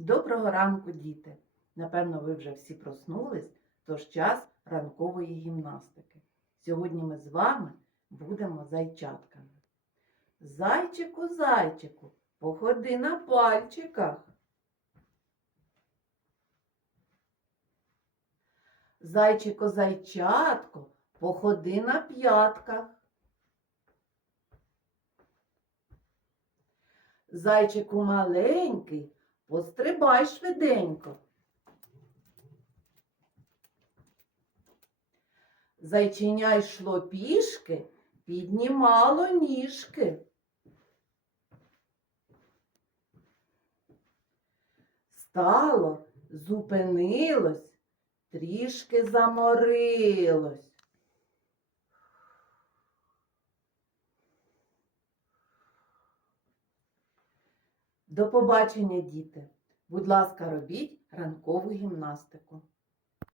Доброго ранку, діти! Напевно, ви вже всі проснулись, тож час ранкової гімнастики. Сьогодні ми з вами будемо зайчатками. Зайчику, зайчику, походи на пальчиках. Зайчико, зайчатко, походи на п'ятках. Зайчику маленький, пострибай швиденько. Зайчиня йшло пішки, піднімало ніжки. Стало, зупинилось, трішки заморилось. До побачення, діти. Будь ласка, робіть ранкову гімнастику.